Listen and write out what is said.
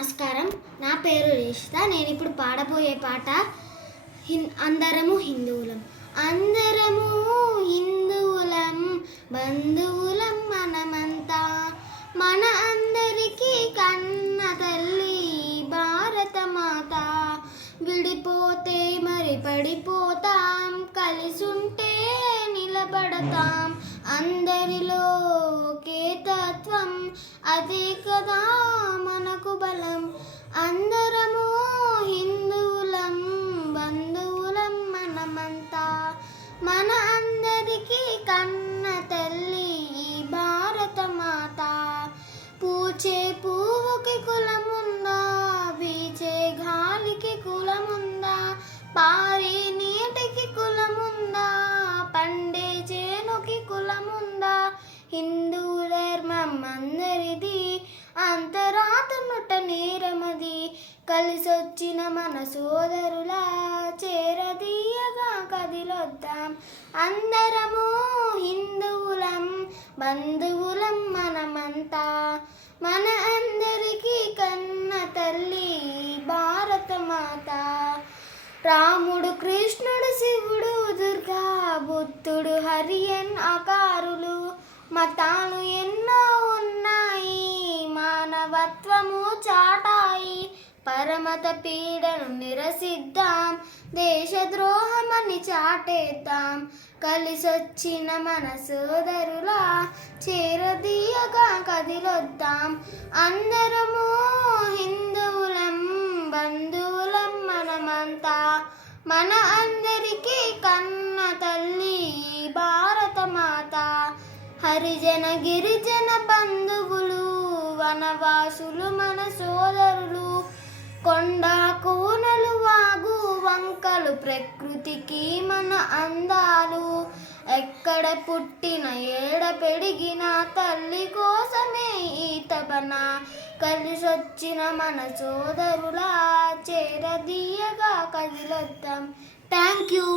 నమస్కారం. నా పేరు రిషిత. నేను ఇప్పుడు పాడబోయే పాట అందరము హిందువులం. అందరము హిందువులం, బంధువులం మనమంతా. మన అందరికీ కన్న తల్లి భారత మాత. విడిపోతే మరి పడిపోతాం, కలిసుంటే నిలబడతాం. అందరిలో ఒకే తత్వం, అదే కదా మనకు బలం. అందరము హిందువులం, బంధువులం మనమంతా. మన అందరికీ కన్న తల్లి భారత మాత. పూచే పువ్వుకి కులముందా, వీచే గాలికి కులముందా, పారే నీటికి కులముందా, పండే చేనుకి కులముందా. హిందూ ధర్మం అందరిది, అంతరాత్మట నేరమది. కలిసొచ్చిన మన సోదరులా చేరదీయగా కదిలొద్దాం. అందరము హిందువులం, బంధువులం మనమంతా. మన అందరికీ కన్న తల్లి భారత మాత. రాముడు, కృష్ణుడు, శివుడు, దుర్గా, బుద్ధుడు, హరియన్ ఆకారులు. మతాలు ఎన్నో ఉన్నాయి, మానవత్వము చాటాయి. పరమత పీడను నిరసిద్దాం, దేశద్రోహమని చాటేద్దాం. కలిసొచ్చిన మన సోదరులా చేరదీయగా కదిలొద్దాం. అందరము హిందువులం, బంధువులం మనమంతా. మన అందరికీ కన్న తల్లి భారత మాత. హరిజన గిరిజన బంధువులు, వనవాసులు మన సోదరులు. కొండ కోనలు, వాగు వంకలు, ప్రకృతికి మన అందాలు. ఎక్కడ పుట్టిన ఏడ పెరిగిన తల్లి కోసమే ఈ తపన. కలిసొచ్చిన మన సోదరులా చేరదీయగా కదిలొద్దాం. Thank you.